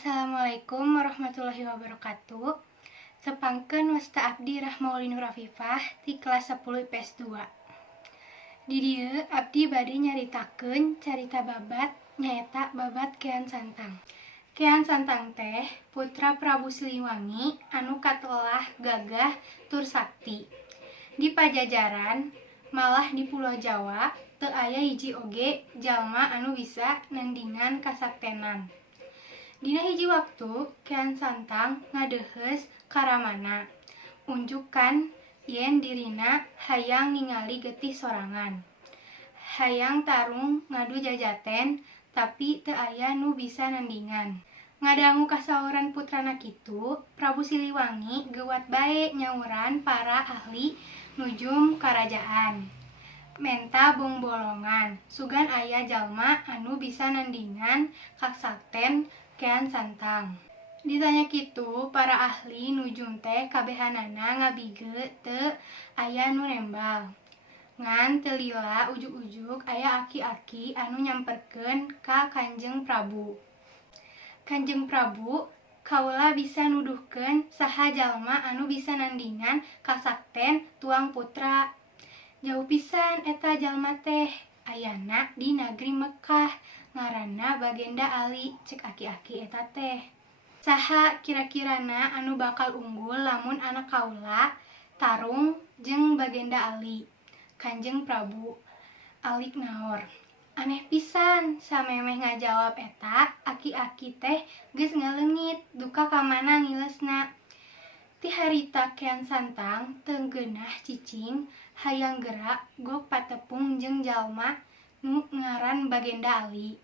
Assalamualaikum warahmatullahi wabarakatuh. Sepangkeun wasta abdi Rahma Ulinur Afifah di kelas 10 IPS 2. Di dieu abdi bade nyaritakeun carita babat nyaeta babat Kean Santang. Kean Santang teh putra Prabu Siliwangi anu katelah gagah tur sakti. Di Pajajaran malah di Pulau Jawa teu aya hiji oge jalma anu bisa nandingan kasaktenan. Dina hiji waktu Kean Santang ngadeuheus karamana. Unjukan yen dirina hayang ningali getih sorangan. Hayang tarung ngadu jajaten tapi teu aya nu bisa nandingan. Ngadangu kasauran putrana kitu, Prabu Siliwangi geuwat bae nyauran para ahli nujum karajaan. Menta bongbolongan, sugan aya jalma anu bisa nandingan kasakten Kean Santang. Ditanya kitu, para ahli nujum teh kabehanana ngabige teu aya nu nembal. Ngan teu lila ujug-ujug aya aki-aki anu nyamperkeun ka Kanjeng Prabu. Kanjeng Prabu, kaula bisa nuduhkeun saha jalma anu bisa nandingan kasakten tuang putra. Jauh pisan eta jalma teh, ayana di Nagri Mekah, ngaranna Bagenda Ali, cek aki-aki eta teh. Saha kira-kirana anu bakal unggul lamun anak kaula tarung jeung Bagenda Ali? Kanjeng Prabu alik naor. Aneh pisan, samemeh ngajawab eta, aki-aki teh geus ngaleungit duka ka mana ngilesna. Ti harita Kean Santang teu geunah cicing hayang gerak gok patepung jeung jalma nu ngaran Bagenda Ali.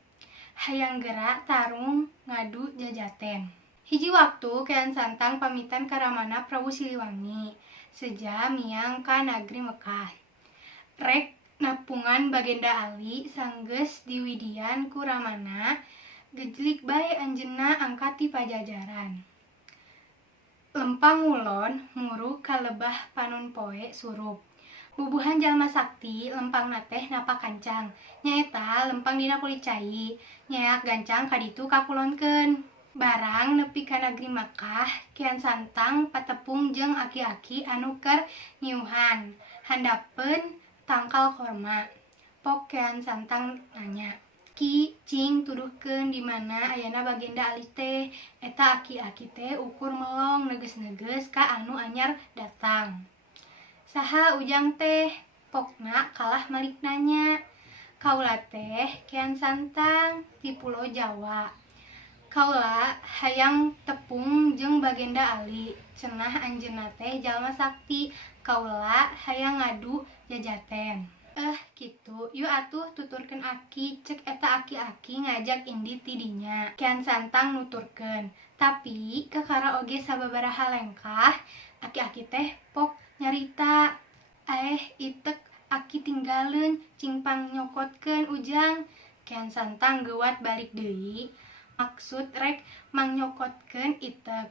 Hayang gerak tarung ngadu jajaten. Hiji waktu Kean Santang pamitan karamana Prabu Siliwangi, seja miang ka Nagri Mekah. Rek napungan Bagenda Ali sanggeus diwidian ku ramana, gejlik bae anjeunna angkat ti Pajajaran. Lempang ngulon muru ka lebah panon poe surup. Bubuhan jalma sakti lempangna teh napa kancang, nyaeta lempang dina kulit cai, nyeak gancang kaditu kakulonkeun. Barang nepi ka Nagri Makkah, Kean Santang patepung jeung aki-aki anu keur nyiuhan, handapeun tangkal korma. Pok Kean Santang nanya, "Ki, cing tuduhkeun di mana ayana Bagenda Ali teh?" Eta aki-aki teh ukur melong neges-neges ka anu anyar datang. "Saha ujang teh?" Pokna kalah malik nanya. "Kaula teh Kean Santang di Pulau Jawa. Kaula hayang tepung jeung Bagenda Ali, cenah anjeunna teh jalma sakti. Kaula hayang ngadu jajaten." Kitu, yuk atuh tuturkeun aki, cek eta aki-aki ngajak indi ti dinya. Kean Santang nuturkeun, tapi kakara oge sababaraha lengkah, aki-aki teh pok nyarita. Itek aki tinggaleun, cingpang nyokotkeun ujang. Kean Santang geuwat balik deui, maksud rek mangnyokotkeun itek.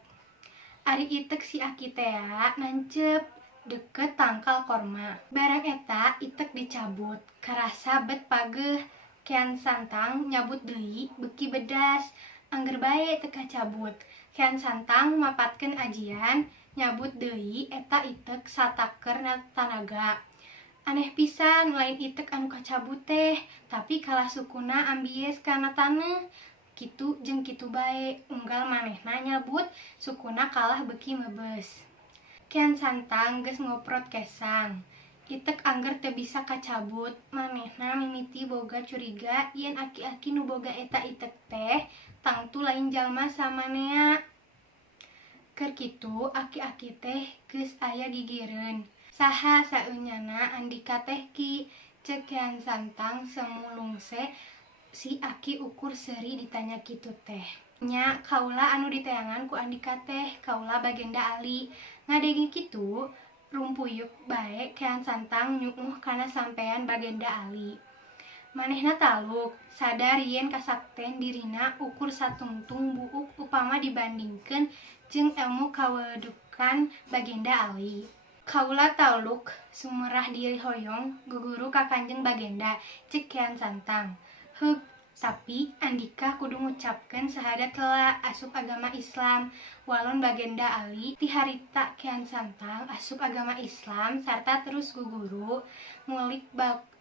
Ari itek si aki teh nancep deket tangkal korma. Barang eta itek dicabut, karasa bet pageuh. Kean Santang nyabut deui beuki bedas, angger bae teu kacabut. Kean Santang mapatkeun ajian, nyabut deui eta itek sataker tanaga. Aneh pisan, lain itek anu kacabut teh, tapi kalah sukuna ambies kana taneuh. Kitu jeung kitu bae, unggal manehna nyabut, sukuna kalah beuki meubeuh. Kean Santang geus ngoprot kesang. Itek angger teu bisa kacabut, manehna mimiti boga curiga yen aki-aki nu boga eta itek teh tangtu lain jalma samanea. Keur kitu aki-aki teh geus aya gigireun. "Saha saeunyana Andika teh Ki?" cek Kean Santang semulungse si aki ukur seuri ditanya kitu teh. "Nya, kaula anu diteangan ku Andika teh, kaula Bagenda Ali." Ngadenge kitu, rumpuyuk bae Kean Santang nyuuh kana sampean Bagenda Ali. Manehna taluk, sadar yen kasakten dirina ukur satungtung buuk upama dibandingkeun jeung ilmu kawedukan Bagenda Ali. "Kaula taluk sumerah diri hoyong guguru ka Kanjeng Bagenda," cek Kean Santang. "Heug, Tapi Andika kudu ngucapkeun sahadat heula asup agama Islam. Walon Bagenda Ali ti harita Kian Santang asup agama Islam sarta terus guguru ngulik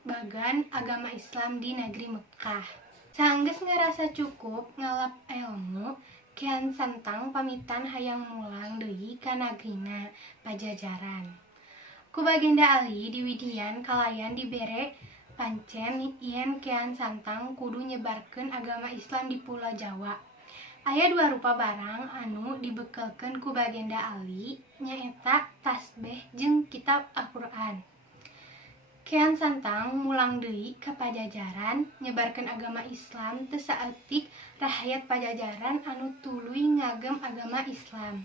bagan agama Islam di negeri Mekah. Sanggeus ngerasa cukup ngalap ilmu, Kian Santang pamitan hayang mulang deui ka nagrina Pajajaran. Ku Bagenda Ali diwidian kalayan dibere pancen yen Kian Santang kudu nyebarkeun agama Islam di Pulau Jawa. Aya dua rupa barang anu dibekelkeun ku Bagenda Ali, nyaeta tasbih jeung kitab Al-Qur'an. Kian Santang mulang deui ka Pajajaran nyebarkeun agama Islam teu saeutik rakyat Pajajaran anu tuluy ngagem agama Islam.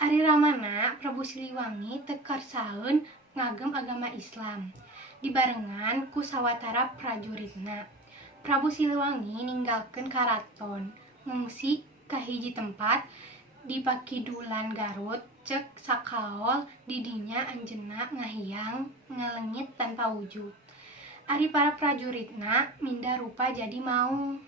Ari ramana Prabu Siliwangi teu karsaeun ngagem agama Islam. Dibarengan ku sawatara prajuritna, Prabu Siliwangi ninggalkeun karaton, ngungsi ka hiji tempat di Pakidulan Garut, cek sakaol di dinya anjeunna ngahiang ngalengit tanpa wujud. Ari para prajuritna minda rupa jadi mau.